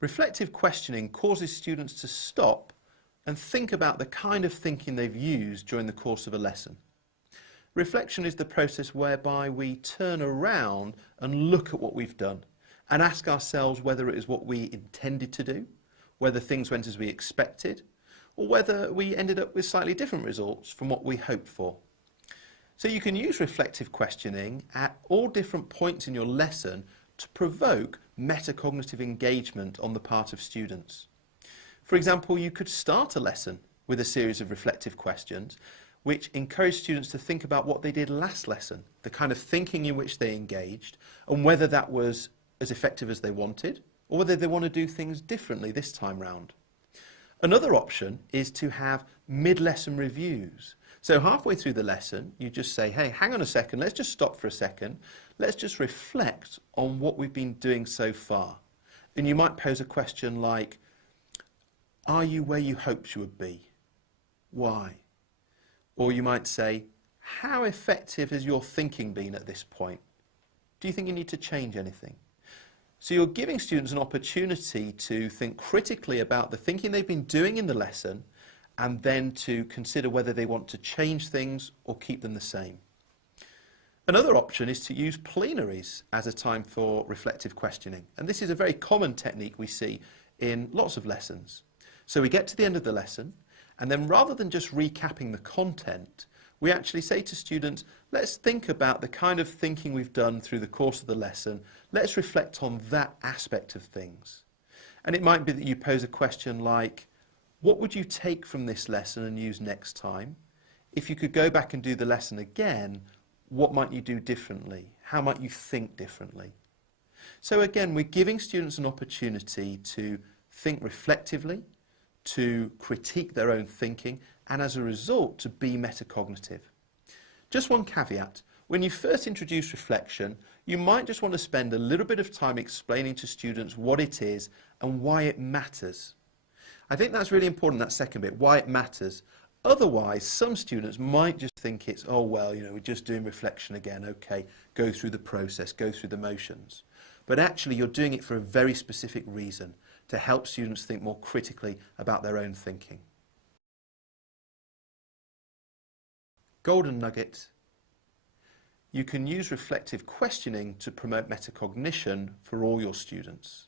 Reflective questioning causes students to stop and think about the kind of thinking they've used during the course of a lesson. Reflection is the process whereby we turn around and look at what we've done and ask ourselves whether it is what we intended to do, whether things went as we expected, or whether we ended up with slightly different results from what we hoped for. So you can use reflective questioning at all different points in your lesson to provoke metacognitive engagement on the part of students. For example, you could start a lesson with a series of reflective questions which encourage students to think about what they did last lesson, the kind of thinking in which they engaged, and whether that was as effective as they wanted, or whether they want to do things differently this time round. Another option is to have mid-lesson reviews. So halfway through the lesson, you just say, hey, hang on a second, let's just stop for a second. Let's just reflect on what we've been doing so far. And you might pose a question like, are you where you hoped you would be? Why? Or you might say, how effective has your thinking been at this point? Do you think you need to change anything? So you're giving students an opportunity to think critically about the thinking they've been doing in the lesson and then to consider whether they want to change things or keep them the same. Another option is to use plenaries as a time for reflective questioning. And this is a very common technique we see in lots of lessons. So we get to the end of the lesson, and then rather than just recapping the content, we actually say to students, let's think about the kind of thinking we've done through the course of the lesson. Let's reflect on that aspect of things. And it might be that you pose a question like, what would you take from this lesson and use next time? If you could go back and do the lesson again, what might you do differently? How might you think differently? So again, we're giving students an opportunity to think reflectively, to critique their own thinking, and as a result, to be metacognitive. Just one caveat. When you first introduce reflection, you might just want to spend a little bit of time explaining to students what it is and why it matters. I think that's really important, that second bit, why it matters. Otherwise, some students might just think it's, oh, well, you know, we're just doing reflection again, okay, go through the process, go through the motions. But actually, you're doing it for a very specific reason, to help students think more critically about their own thinking. Golden nugget. You can use reflective questioning to promote metacognition for all your students.